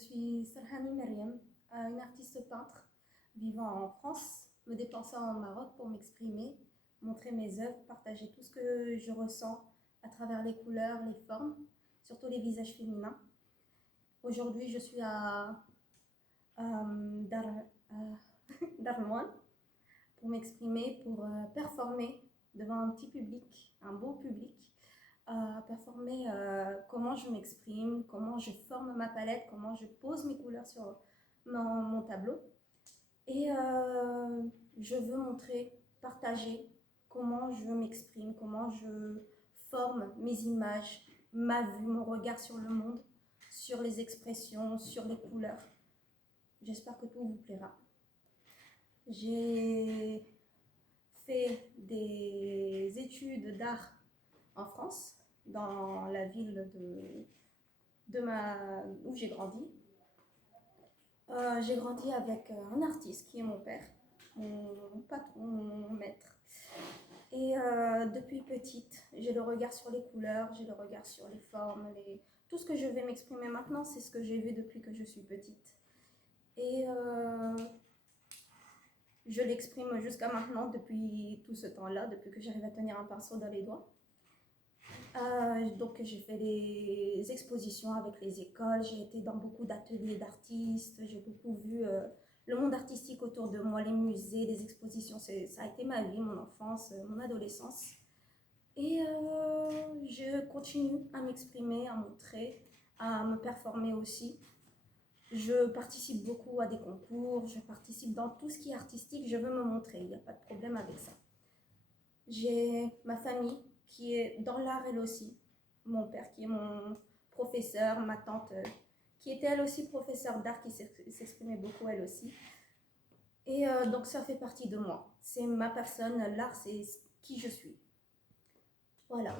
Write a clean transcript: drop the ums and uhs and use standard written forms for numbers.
Je suis Serhani Meriem, une artiste peintre vivant en France, me déplaçant au Maroc pour m'exprimer, montrer mes œuvres, partager tout ce que je ressens à travers les couleurs, les formes, surtout les visages féminins. Aujourd'hui, je suis à Darlouan pour m'exprimer, pour performer devant un petit public, un beau public, performer comment je m'exprime, comment je forme ma palette, comment je pose mes couleurs sur mon tableau. Et je veux montrer, partager comment je m'exprime, comment je forme mes images, ma vue, mon regard sur le monde, sur les expressions, sur les couleurs. J'espère que tout vous plaira. J'ai fait des études d'art en France, dans la ville où j'ai grandi. J'ai grandi avec un artiste qui est mon père, mon patron, mon maître. Et depuis petite, j'ai le regard sur les couleurs, j'ai le regard sur les formes, tout ce que je vais m'exprimer maintenant, c'est ce que j'ai vu depuis que je suis petite. Et je l'exprime jusqu'à maintenant, depuis tout ce temps-là, depuis que j'arrive à tenir un pinceau dans les doigts. Donc j'ai fait des expositions avec les écoles, j'ai été dans beaucoup d'ateliers d'artistes, j'ai beaucoup vu le monde artistique autour de moi, les musées, les expositions, ça a été ma vie, mon enfance, mon adolescence. Et je continue à m'exprimer, à montrer, à me performer aussi. Je participe beaucoup à des concours, je participe dans tout ce qui est artistique, je veux me montrer, il n'y a pas de problème avec ça. J'ai ma famille qui est dans l'art elle aussi, mon père qui est mon professeur, ma tante qui était elle aussi professeure d'art, qui s'exprimait beaucoup elle aussi. Et donc ça fait partie de moi, c'est ma personne, l'art c'est qui je suis. Voilà.